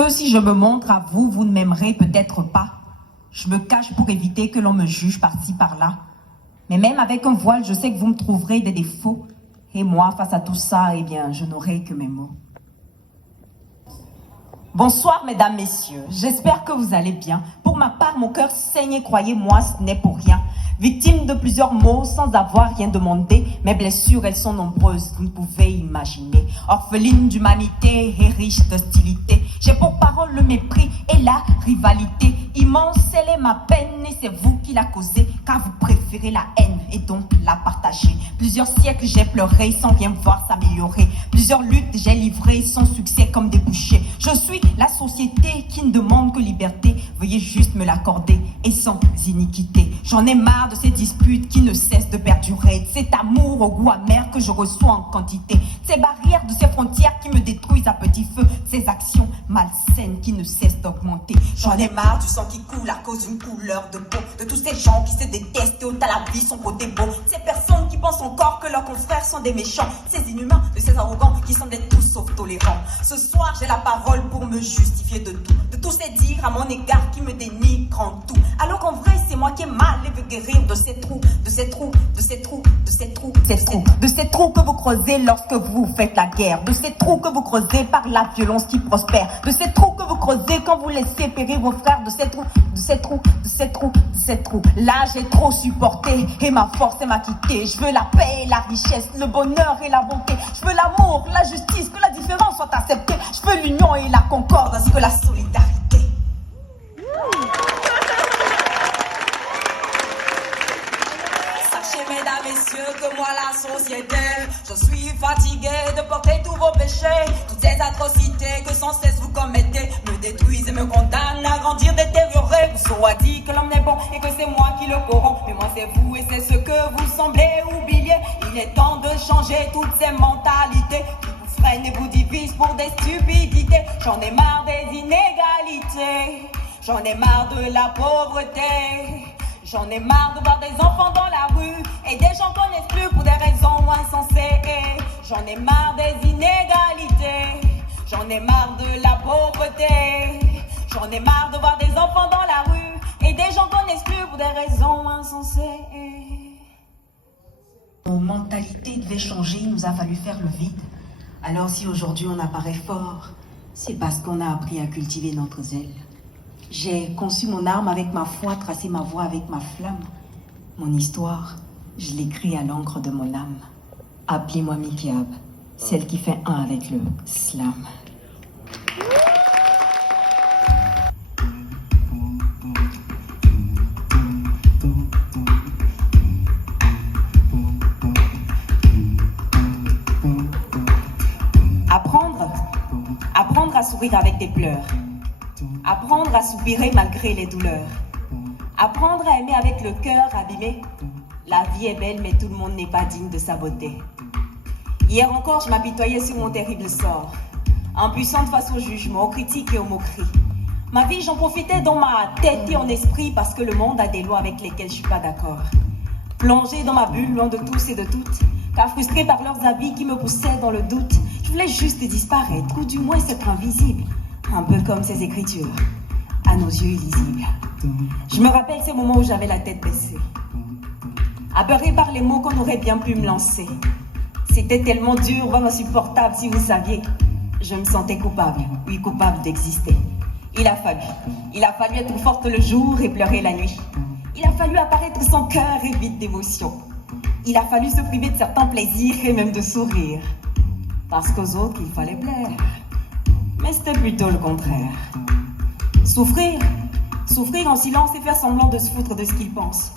que si je me montre à vous, vous ne m'aimerez peut-être pas. Je me cache pour éviter que l'on me juge par-ci, par-là. Mais même avec un voile, je sais que vous me trouverez des défauts. Et moi, face à tout ça, eh bien, je n'aurai que mes mots. Bonsoir, mesdames, messieurs. J'espère que vous allez bien. Pour ma part, mon cœur saigne et croyez-moi, ce n'est pour rien. Victime de plusieurs maux sans avoir rien demandé. Mes blessures, elles sont nombreuses, vous ne pouvez imaginer. Orpheline d'humanité et riche d'hostilité. J'ai pour parole le mépris et la rivalité. Immense, elle est ma peine et c'est vous qui la causez. Car vous préférez la haine et donc la partager. Plusieurs siècles j'ai pleuré sans rien voir s'améliorer. Plusieurs luttes j'ai livrées sans succès comme débouché. Je suis la société qui ne demande que liberté. Veuillez juste me l'accorder et sans iniquité. J'en ai marre de ces disputes qui ne cessent de perdurer. De cet amour au goût amer que je reçois en quantité. De ces barrières, de ces frontières qui me détruisent à petit feu. De ces actions malsaines qui ne cessent d'augmenter. J'en ai marre du sang qui coule à cause d'une couleur de peau. De tous ces gens qui se détestent et ôtent à la vie son côté beau. De ces personnes qui pensent encore que leurs confrères sont des méchants. De ces inhumains, de ces arrogants qui semblent être tout sauf tolérants. Ce soir j'ai la parole pour me justifier de tout. De tous ces dires à mon égard qui me dénigrent en tout. Alors qu'en vrai c'est moi qui ai mal et veux guérir de ces trous, de ces trous, de ces trous, de ces trous, de ces trous. De ces trous que vous creusez lorsque vous faites la guerre. De ces trous que vous creusez par la violence qui prospère. De ces trous que vous creusez quand vous laissez périr vos frères. De ces trous, de ces trous, de ces trous, de ces trous. Là j'ai trop supporté et ma force elle m'a quitté. Je veux la paix et la richesse, le bonheur et la bonté. Je veux l'amour, la justice, que la différence soit acceptée. Je veux l'union et la concorde ainsi que la solidarité. Mesdames, messieurs, que moi la société, je suis fatigué de porter tous vos péchés. Toutes ces atrocités que sans cesse vous commettez me détruisent et me condamnent à grandir détérioré. Vous soit dit que l'homme est bon et que c'est moi qui le corromps. Mais moi c'est vous et c'est ce que vous semblez oublier. Il est temps de changer toutes ces mentalités qui vous freinent et vous divisent pour des stupidités. J'en ai marre des inégalités, j'en ai marre de la pauvreté. J'en ai marre de voir des enfants dans la rue et des gens qu'on n'exclut pour des raisons insensées. J'en ai marre des inégalités, j'en ai marre de la pauvreté. J'en ai marre de voir des enfants dans la rue et des gens qu'on exclut pour des raisons insensées. Nos mentalités devaient changer, il nous a fallu faire le vide. Alors si aujourd'hui on apparaît fort, c'est parce qu'on a appris à cultiver notre zèle. J'ai conçu mon arme avec ma foi, tracé ma voie avec ma flamme. Mon histoire, je l'écris à l'encre de mon âme. Appelez-moi Mikiab, celle qui fait un avec le slam. Apprendre à sourire avec des pleurs. Apprendre à soupirer malgré les douleurs. Apprendre à aimer avec le cœur abîmé. La vie est belle mais tout le monde n'est pas digne de sa beauté. Hier encore je m'apitoyais sur mon terrible sort. Impuissante face au jugement, aux critiques et aux moqueries. Ma vie j'en profitais dans ma tête et en esprit parce que le monde a des lois avec lesquelles je suis pas d'accord. Plongée dans ma bulle, loin de tous et de toutes. Car frustrée par leurs avis qui me poussaient dans le doute. Je voulais juste disparaître ou du moins être invisible. Un peu comme ces écritures, à nos yeux illisibles. Je me rappelle ces moments où j'avais la tête baissée, apeurée par les mots qu'on aurait bien pu me lancer. C'était tellement dur, vraiment insupportable si vous saviez. Je me sentais coupable, oui coupable d'exister. Il a fallu être forte le jour et pleurer la nuit. Il a fallu apparaître sans cœur et vide d'émotion. Il a fallu se priver de certains plaisirs et même de sourire. Parce qu'aux autres il fallait plaire. Mais c'était plutôt le contraire. Souffrir en silence et faire semblant de se foutre de ce qu'ils pensent.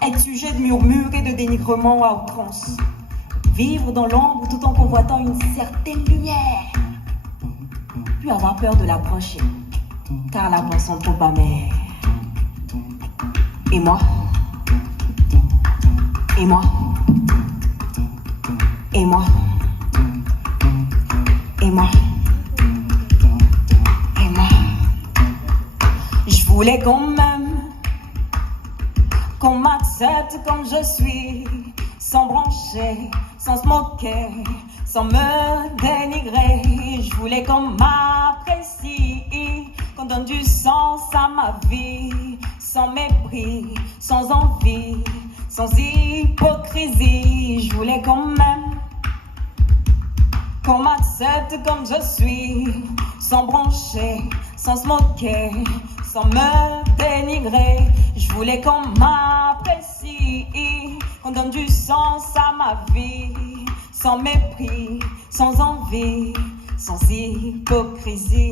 Être sujet de murmures et de dénigrements à outrance. Vivre dans l'ombre tout en convoitant une certaine lumière. Puis avoir peur de l'approcher, car la pensant trop amère. Et moi, et moi, et moi, et moi. Je voulais quand même qu'on m'accepte comme je suis, sans broncher, sans se moquer, sans me dénigrer. Je voulais qu'on m'apprécie qu'on donne du sens à ma vie, sans mépris, sans envie, sans hypocrisie. Je voulais quand même qu'on m'accepte comme je suis, sans broncher, sans se moquer, sans me dénigrer. Je voulais qu'on m'apprécie, qu'on donne du sens à ma vie, sans mépris, sans envie, sans hypocrisie.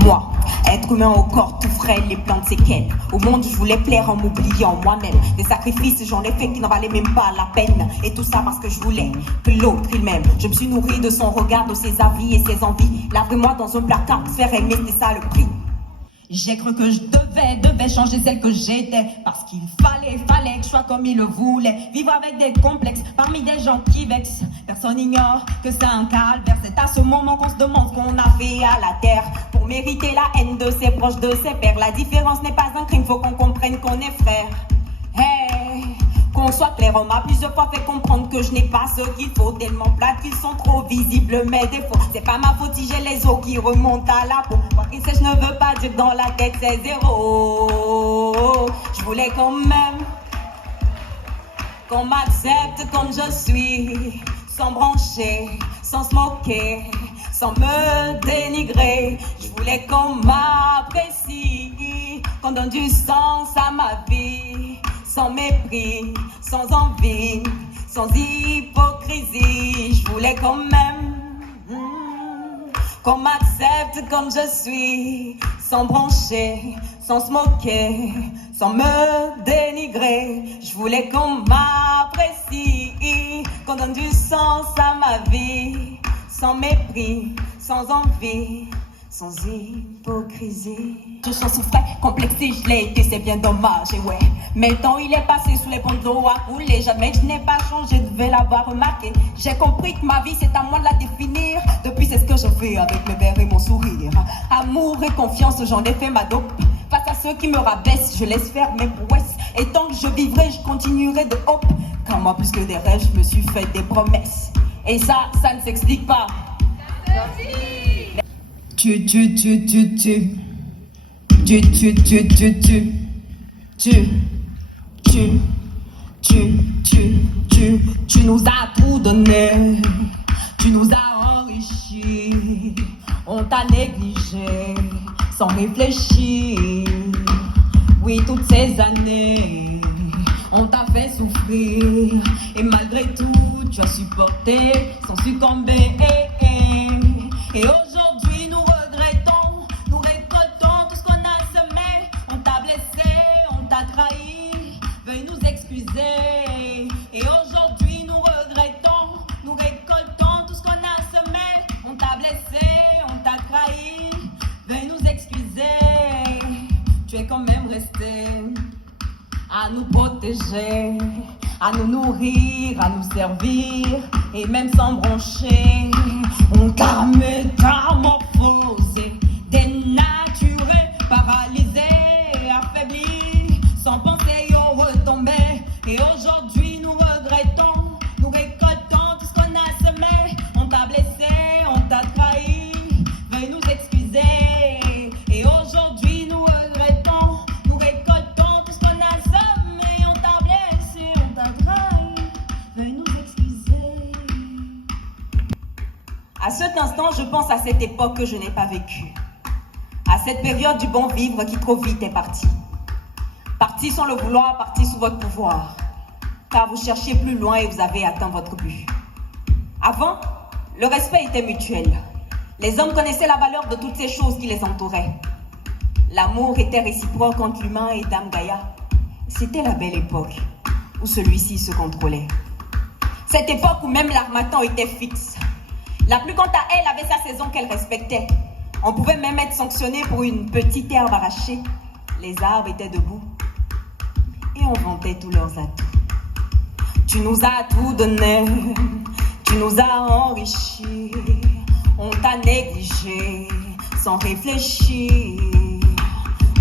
Moi, être humain au corps tout frais, les plans de séquelles. Au monde, je voulais plaire en m'oubliant moi-même. Des sacrifices, j'en ai fait qui n'en valaient même pas la peine. Et tout ça parce que je voulais que l'autre, il m'aime. Je me suis nourrie de son regard, de ses avis et ses envies. Laver-moi dans un placard, se faire aimer, c'est ça le prix. J'ai cru que je devais changer celle que j'étais. Parce qu'il fallait que je sois comme il le voulait. Vivre avec des complexes, parmi des gens qui vexent. Personne n'ignore que c'est un calvaire. C'est à ce moment qu'on se demande ce qu'on a fait à la terre. Pour mériter la haine de ses proches, de ses pères. La différence n'est pas un crime, faut qu'on comprenne qu'on est frères. Hey, qu'on soit clair, on m'a plusieurs fois fait comprendre que je n'ai pas ce qu'il faut. Tellement plates qu'ils sont trop visibles mes défauts. C'est pas ma faute si j'ai les os qui remontent à la peau. Quoi qu'il sait, je ne veux pas dire que dans la tête c'est zéro. Je voulais quand même qu'on m'accepte comme je suis, sans broncher, sans se moquer, sans me dénigrer. Je voulais qu'on m'apprécie, qu'on donne du sens à ma vie, sans mépris, sans envie, sans hypocrisie. Je voulais quand même qu'on m'accepte comme je suis, sans broncher, sans se moquer, sans me dénigrer. Je voulais qu'on m'apprécie, qu'on donne du sens à ma vie, sans mépris, sans envie, sans hypocrisie. Je suis souffert, complexé, je l'ai été, c'est bien dommage, et ouais. Mais le temps il est passé, sous les ponts de l'eau a coulé. Jamais que je n'ai pas changé, je devais l'avoir remarqué. J'ai compris que ma vie c'est à moi de la définir. Depuis c'est ce que je fais avec mes verres et mon sourire. Amour et confiance, j'en ai fait ma dope. Face à ceux qui me rabaissent, je laisse faire mes prouesses. Et tant que je vivrai, je continuerai de hop. Car moi plus que des rêves, je me suis fait des promesses. Et ça ne s'explique pas. Tu nous as tout donné, tu nous as enrichis, on t'a négligé sans réfléchir. Oui, toutes ces années, on t'a fait souffrir et malgré tout, tu as supporté sans succomber. Et aujourd'hui, nous regrettons, nous récoltons tout ce qu'on a semé. On t'a blessé, on t'a trahi, veuille nous excuser. Et aujourd'hui, nous regrettons, nous récoltons tout ce qu'on a semé. On t'a blessé, on t'a trahi, veuille nous excuser. Tu es quand même resté à nous protéger, à nous nourrir, à nous servir, et même sans broncher, on t'a métamorphosé, dénaturé, paralysé, affaibli, sans penser aux retombées. Et aujourd'hui nous regrettons, nous récoltons tout ce qu'on a semé. On t'a blessé, on t'a trahi, veuille nous excuser. Et aujourd'hui nous regrettons, nous récoltons tout ce qu'on a semé. On t'a blessé, on t'a trahi, veuille nous excuser. À cet instant, je pense à cette époque que je n'ai pas vécue. À cette période du bon vivre qui trop vite est partie. Partie sans le vouloir, partie sous votre pouvoir. Car vous cherchiez plus loin et vous avez atteint votre but. Avant, le respect était mutuel. Les hommes connaissaient la valeur de toutes ces choses qui les entouraient. L'amour était réciproque entre l'humain et Dame Gaïa. C'était la belle époque où celui-ci se contrôlait. Cette époque où même l'armatan était fixe. La pluie, quant à elle, avait sa saison qu'elle respectait. On pouvait même être sanctionné pour une petite herbe arrachée. Les arbres étaient debout et on vantait tous leurs atouts. Tu nous as tout donné, tu nous as enrichis, on t'a négligé sans réfléchir.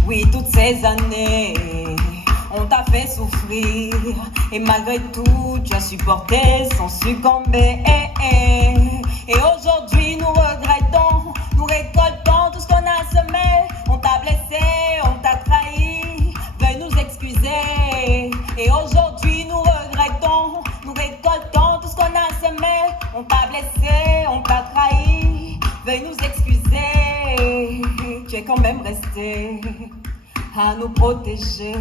Oui, toutes ces années, on t'a fait souffrir. Et malgré tout, tu as supporté sans succomber. Et aujourd'hui, nous regrettons, nous récoltons tout ce qu'on a semé. On t'a blessé, on t'a trahi, veuille nous excuser. Et aujourd'hui, nous regrettons, nous récoltons tout ce qu'on a semé. On t'a blessé, on t'a trahi, veuille nous excuser. Tu es quand même resté à nous protéger,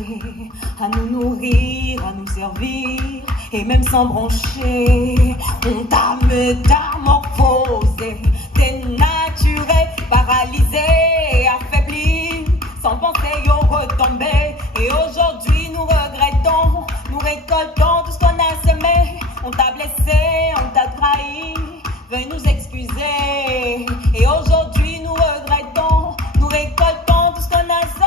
à nous nourrir, à nous servir, et même sans broncher, on t'a métamorphosé, dénaturé, paralysé, affaibli, sans penser au retombé. Et aujourd'hui nous regrettons, nous récoltons tout ce qu'on a semé. On t'a blessé, on t'a trahi, veuille nous excuser. Et aujourd'hui nous regrettons, nous récoltons tout ce qu'on a semé.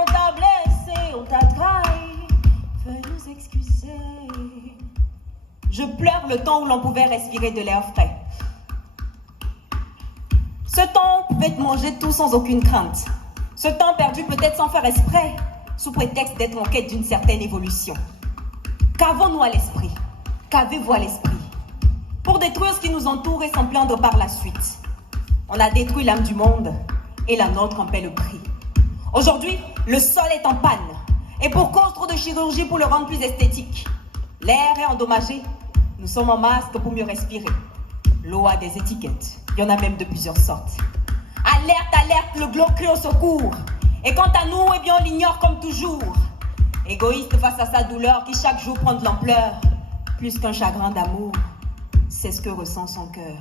On t'a blessé, on t'a trahi, veuille nous excuser. Je pleure le temps où l'on pouvait respirer de l'air frais. Ce temps, on pouvait te manger tout sans aucune crainte. Ce temps perdu peut-être sans faire exprès, sous prétexte d'être en quête d'une certaine évolution. Qu'avons-nous à l'esprit? Qu'avez-vous à l'esprit? Pour détruire ce qui nous entoure et s'en plaindre par la suite. On a détruit l'âme du monde et la nôtre en paie le prix. Aujourd'hui, le sol est en panne. Et pour cause, trop de chirurgie pour le rendre plus esthétique. L'air est endommagé. Nous sommes en masque pour mieux respirer. L'eau a des étiquettes. Il y en a même de plusieurs sortes. Alerte, alerte, le globe crie au secours. Et quant à nous, eh bien on l'ignore comme toujours. Égoïste face à sa douleur qui chaque jour prend de l'ampleur. Plus qu'un chagrin d'amour, c'est ce que ressent son cœur.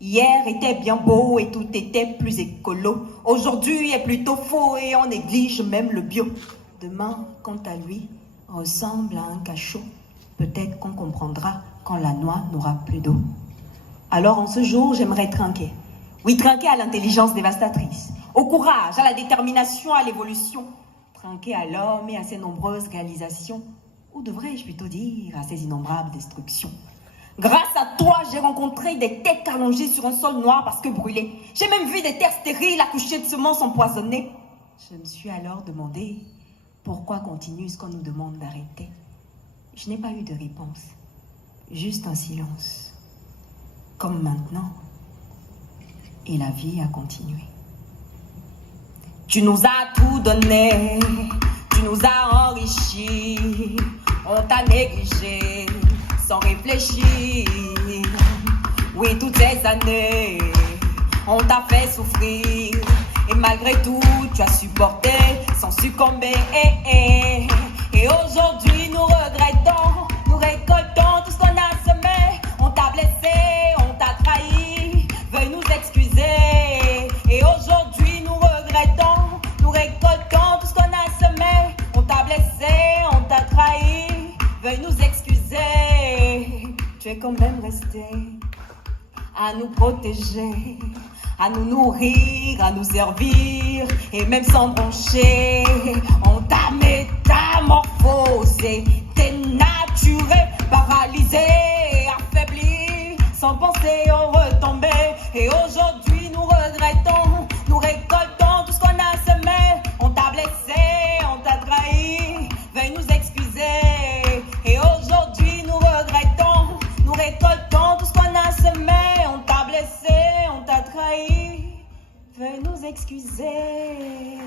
Hier était bien beau et tout était plus écolo. Aujourd'hui est plutôt faux et on néglige même le bio. Demain, quant à lui, ressemble à un cachot. Peut-être qu'on comprendra quand la noix n'aura plus d'eau. Alors en ce jour, j'aimerais trinquer. Oui, trinquer à l'intelligence dévastatrice, au courage, à la détermination, à l'évolution. Trinquer à l'homme et à ses nombreuses réalisations. Ou devrais-je plutôt dire à ses innombrables destructions. Grâce à toi, j'ai rencontré des têtes allongées sur un sol noir parce que brûlées. J'ai même vu des terres stériles accoucher de semences empoisonnées. Je me suis alors demandé pourquoi continue ce qu'on nous demande d'arrêter. Je n'ai pas eu de réponse, juste un silence. Comme maintenant. Et la vie a continué. Tu nous as tout donné, tu nous as enrichis, on t'a négligé sans réfléchir. Oui, toutes ces années, on t'a fait souffrir. Et malgré tout, tu as supporté sans succomber. Et aujourd'hui, nous regrettons, nous récoltons tout ce qu'on a semé. On t'a blessé, on t'a trahi, veuille nous excuser. Et aujourd'hui, nous regrettons, nous récoltons tout ce qu'on a semé. On t'a blessé, on t'a trahi, veuille nous excuser. Tu es quand même resté à nous protéger, à nous nourrir, à nous servir, et même sans broncher, on t'a métamorphosé, dénaturé, paralysé, affaibli, sans penser au retombé. Et aujourd'hui nous regrettons, nous récoltons tout ce qu'on a semé. On t'a blessé, on t'a trahi, veuille nous excuser. Et aujourd'hui nous regrettons, nous récoltons tout ce qu'on a semé. On t'a blessé, on t'a trahi, veuille nous excuser.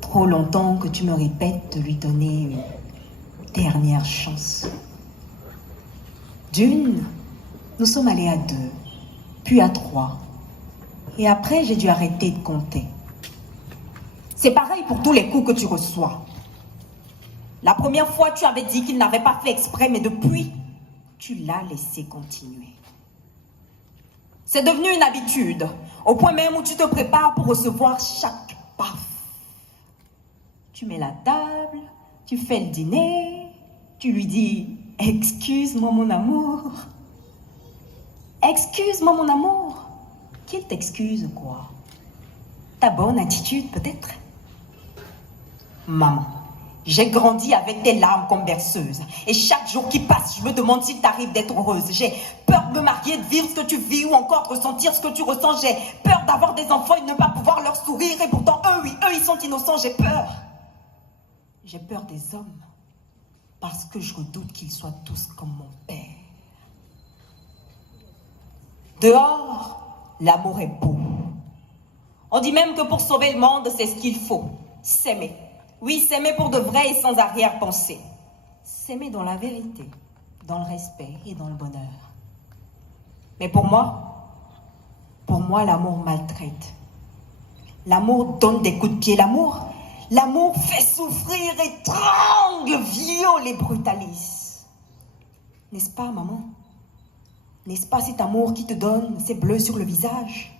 Trop longtemps que tu me répètes de lui donner une dernière chance. D'une, nous sommes allés à 2, puis à 3. Et après, j'ai dû arrêter de compter. C'est pareil pour tous les coups que tu reçois. La première fois, tu avais dit qu'il n'avait pas fait exprès, mais depuis, tu l'as laissé continuer. C'est devenu une habitude, au point même où tu te prépares pour recevoir chaque paf. Tu mets la table, tu fais le dîner, tu lui dis « Excuse-moi mon amour ». Excuse-moi mon amour. Qu'il t'excuse quoi? Ta bonne attitude peut-être? Maman, J'ai grandi avec tes larmes comme berceuse. Et chaque jour qui passe, je me demande s'il t'arrive d'être heureuse. J'ai peur de me marier, de vivre ce que tu vis ou encore de ressentir ce que tu ressens. J'ai peur d'avoir des enfants et de ne pas pouvoir leur sourire. Et pourtant, eux, oui, eux, ils sont innocents. J'ai peur. J'ai peur des hommes parce que je redoute qu'ils soient tous comme mon père. Dehors, l'amour est beau. On dit même que pour sauver le monde, c'est ce qu'il faut. S'aimer. Oui, s'aimer pour de vrai et sans arrière-pensée. S'aimer dans la vérité, dans le respect et dans le bonheur. Mais pour moi, l'amour maltraite. L'amour donne des coups de pied. L'amour fait souffrir, étrangle, viole et brutalise. N'est-ce pas, maman? N'est-ce pas cet amour qui te donne ces bleus sur le visage?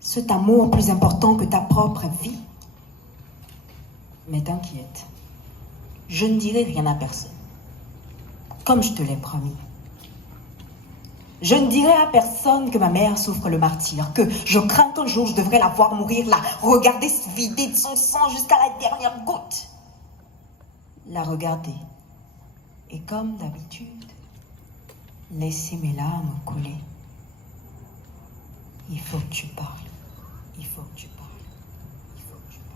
Cet amour plus important que ta propre vie? Mais t'inquiète, je ne dirai rien à personne, comme je te l'ai promis. Je ne dirai à personne que ma mère souffre le martyre, que je crains qu'un jour je devrais la voir mourir, la regarder se vider de son sang jusqu'à la dernière goutte. La regarder, et comme d'habitude, laisser mes larmes couler. Il faut que tu parles, il faut que tu parles, il faut que tu parles.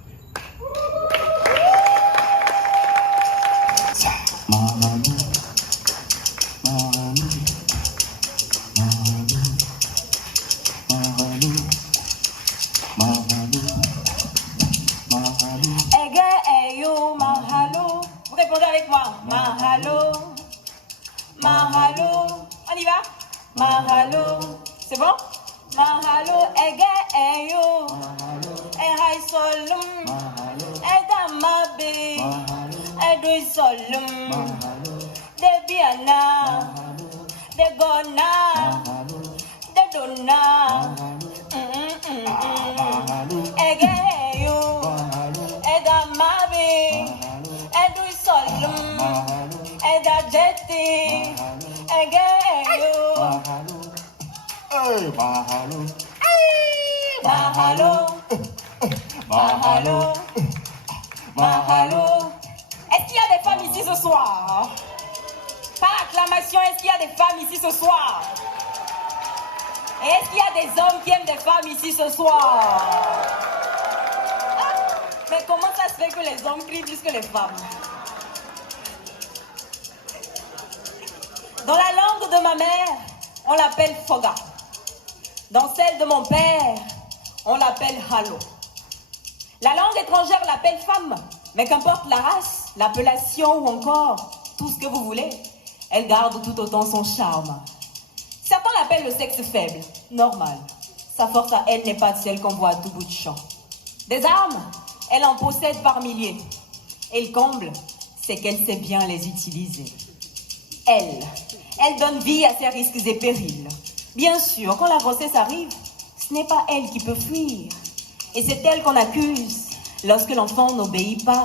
Vous répondez avec moi. Mahalo, mahalo. On y va? Mahalo. C'est bon? Mahalo, eyo. Ehai solum. Edamabe. Edui solum. Debiana. Degona. Dedona. Eyo. Edamabe. Edui solum. Edajeti. Eyo. Mahalo. Mahalo. Mahalo. Mahalo. Est-ce qu'il y a des femmes ici ce soir? Par acclamation, est-ce qu'il y a des femmes ici ce soir? Et est-ce qu'il y a des hommes qui aiment des femmes ici ce soir? Mais comment ça se fait que les hommes crient plus que les femmes? Dans la langue de ma mère, on l'appelle Foga. Dans celle de mon père, on l'appelle Halo. La langue étrangère l'appelle femme, mais qu'importe la race, l'appellation ou encore tout ce que vous voulez, elle garde tout autant son charme. Certains l'appellent le sexe faible, normal. Sa force à elle n'est pas de celle qu'on voit à tout bout de champ. Des armes, elle en possède par milliers. Et le comble, c'est qu'elle sait bien les utiliser. Elle donne vie à ses risques et périls. Bien sûr, quand la grossesse arrive, ce n'est pas elle qui peut fuir. Et c'est elle qu'on accuse lorsque l'enfant n'obéit pas.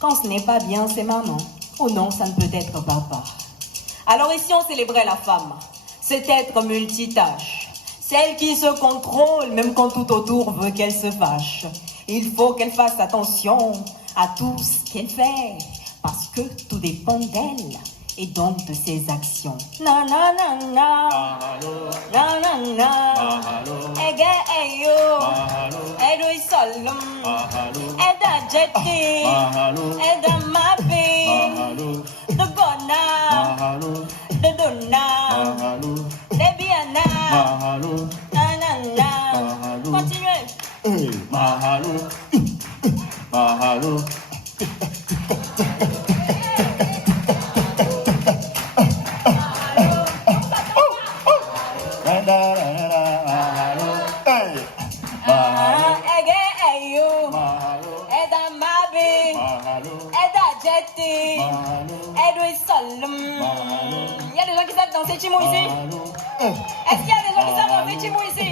Quand ce n'est pas bien, c'est maman. Oh non, ça ne peut être papa. Alors ici, on célébrait la femme. Cet être multitâche. Celle qui se contrôle, même quand tout autour veut qu'elle se fâche. Il faut qu'elle fasse attention à tout ce qu'elle fait, parce que tout dépend d'elle. Et donc de ses actions. Na na na na. Na na na. Ege eyo. Edui solum. Eda jeti. Eda mabi. De gona. De donna. De biana. Na na na. Continuez. Mahalo. Mahalo. Il y a des gens qui savent danser Chimou ici? Est-ce qu'il y a des gens qui savent danser Chimou ici?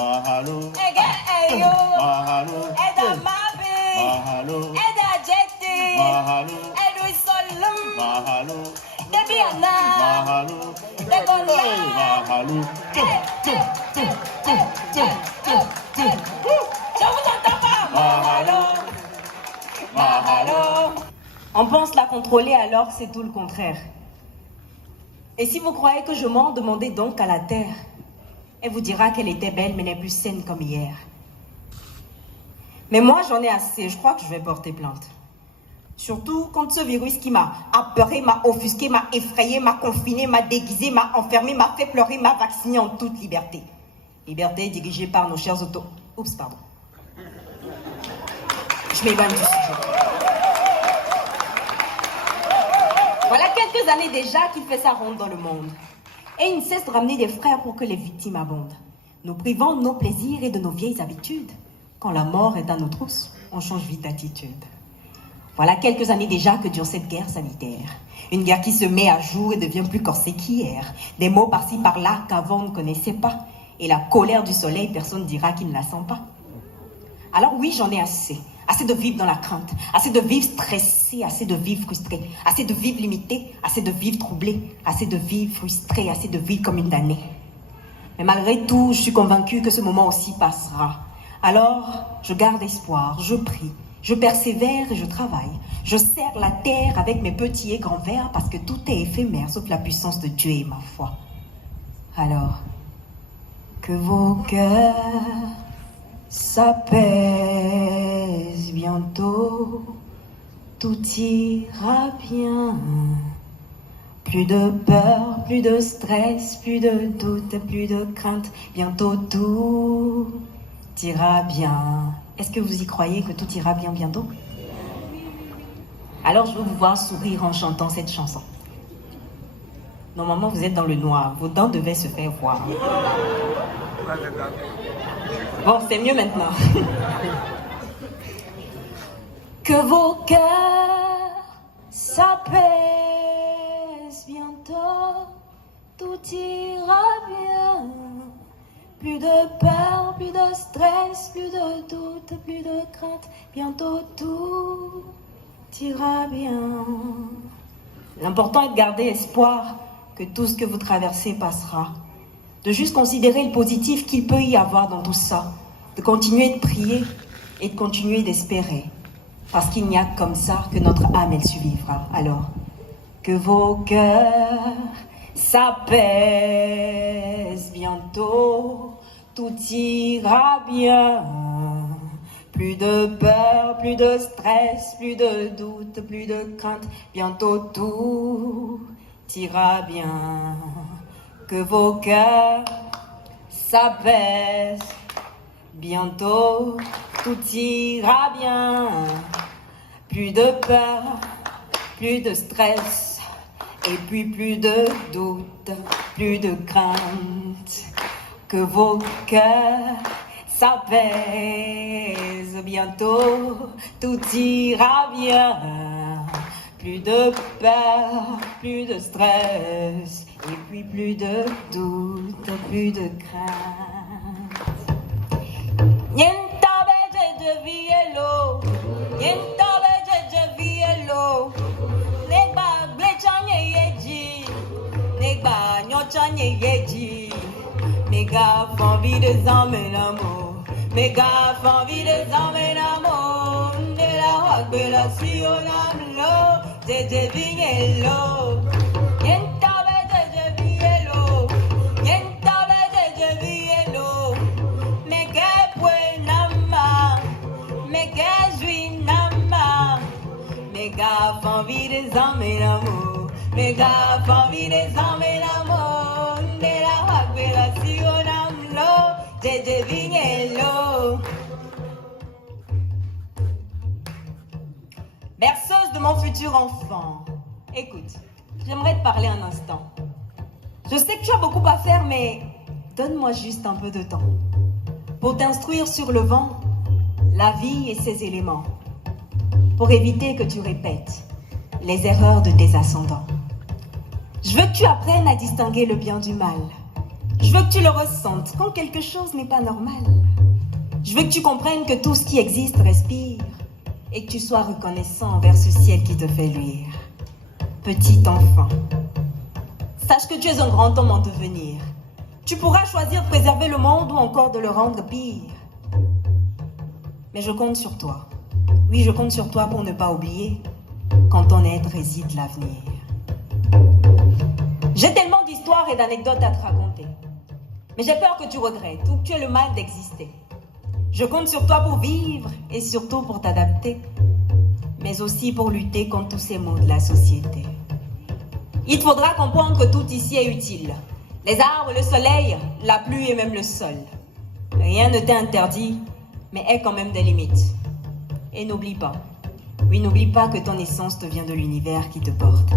Mahalo, Ege eyo. mahalo, Eda mabi. mahalo, Eda jeti. mahalo, Edu isolum. mahalo, Debi ana. mahalo, Degonda. mahalo. Je vous entends pas. Mahalo. Mahalo. On pense la contrôler alors que c'est tout le contraire. Et si vous croyez que je mens, demandez donc à la terre. Elle vous dira qu'elle était belle mais n'est plus saine comme hier. Mais moi j'en ai assez, je crois que je vais porter plainte. Surtout contre ce virus qui m'a apeuré, m'a offusqué, m'a effrayé, m'a confiné, m'a déguisé, m'a enfermé, m'a fait pleurer, m'a vacciné en toute liberté. Liberté dirigée par nos chers autos. Oups, pardon. Je m'éloigne du sujet. Voilà quelques années déjà qu'il fait sa ronde dans le monde. Et il ne cesse de ramener des frères pour que les victimes abondent. Nous privons de nos plaisirs et de nos vieilles habitudes. Quand la mort est à nos trousses, on change vite d'attitude. Voilà quelques années déjà que dure cette guerre sanitaire. Une guerre qui se met à jour et devient plus corsée qu'hier. Des mots par-ci par-là qu'avant on ne connaissait pas. Et la colère du soleil, personne ne dira qu'il ne la sent pas. Alors oui, j'en ai assez. Assez de vivre dans la crainte. Assez de vivre stressé. Assez de vivre frustré. Assez de vivre limité. Assez de vivre troublé. Assez de vivre frustré. Assez de vivre comme une damnée. Mais malgré tout, je suis convaincue que ce moment aussi passera. Alors, je garde espoir, je prie, je persévère et je travaille. Je serre la terre avec mes petits et grands vers parce que tout est éphémère sauf la puissance de Dieu et ma foi. Alors, que vos cœurs s'apaisent bientôt, tout ira bien. Plus de peur, plus de stress, plus de doute, plus de crainte, bientôt tout ira bien. Est-ce que vous y croyez que tout ira bien bientôt? Alors je veux vous voir sourire en chantant cette chanson. Normalement vous êtes dans le noir, vos dents devaient se faire voir. Bon, c'est mieux maintenant. Que vos cœurs s'apaisent bientôt, tout ira bien. Plus de peur, plus de stress, plus de doute, plus de crainte. Bientôt tout ira bien. L'important est de garder espoir que tout ce que vous traversez passera. De juste considérer le positif qu'il peut y avoir dans tout ça. De continuer de prier et de continuer d'espérer. Parce qu'il n'y a que comme ça que notre âme, elle survivra. Alors, que vos cœurs s'apaisent bientôt, tout ira bien. Plus de peur, plus de stress, plus de doute, plus de crainte. Bientôt tout ira bien. Que vos cœurs s'apaisent bientôt, tout ira bien. Plus de peur, plus de stress, et puis plus de doute, plus de crainte. Que vos cœurs s'apaisent bientôt, tout ira bien. Plus de peur, plus de stress, et puis plus de doute, plus de crainte. Niente de vielo, niente de vielo. Neba glechanye yeji, neba nyochanye yeji. Méga envie de zammer l'amour, méga envie de zammer l'amour. De la rock de la sionamlo, de vielo. Niente de vielo, niente de vielo. Me que buenama, me que juinama. Méga envie de zammer l'amour, méga envie de zammer l'amour. De la rock de la sionamlo, de vielo. Berceuse de mon futur enfant. Écoute, j'aimerais te parler un instant. Je sais que tu as beaucoup à faire, mais donne-moi juste un peu de temps pour t'instruire sur le vent, la vie et ses éléments, pour éviter que tu répètes les erreurs de tes ascendants. Je veux que tu apprennes à distinguer le bien du mal. Je veux que tu le ressentes quand quelque chose n'est pas normal. Je veux que tu comprennes que tout ce qui existe respire et que tu sois reconnaissant envers ce ciel qui te fait luire. Petit enfant, sache que tu es un grand homme en devenir. Tu pourras choisir de préserver le monde ou encore de le rendre pire. Mais je compte sur toi. Oui, je compte sur toi pour ne pas oublier qu'en ton aide réside l'avenir. J'ai tellement d'histoires et d'anecdotes à te raconter. Mais j'ai peur que tu regrettes ou que tu aies le mal d'exister. Je compte sur toi pour vivre et surtout pour t'adapter, mais aussi pour lutter contre tous ces maux de la société. Il te faudra comprendre que tout ici est utile. Les arbres, le soleil, la pluie et même le sol. Rien ne t'est interdit, mais aie quand même des limites. Et n'oublie pas, oui, n'oublie pas que ton essence te vient de l'univers qui te porte.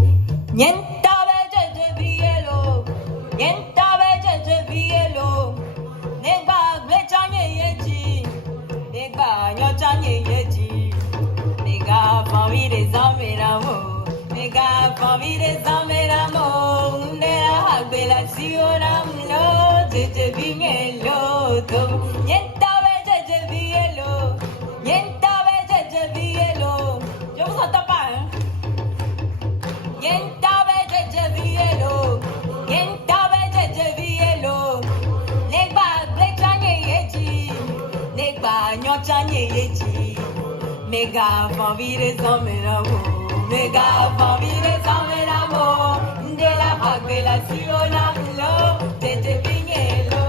Je vous entends pas, hein? Mega famille mega famille de la population de Pignello.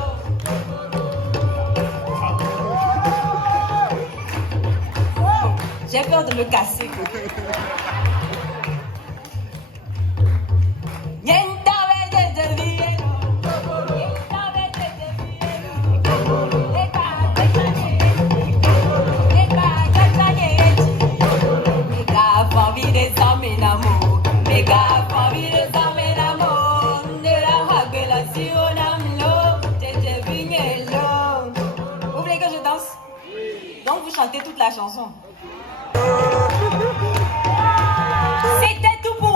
J'ai peur de me casser. Vous voulez que je danse? Donc vous chantez toute la chanson. C'était tout pour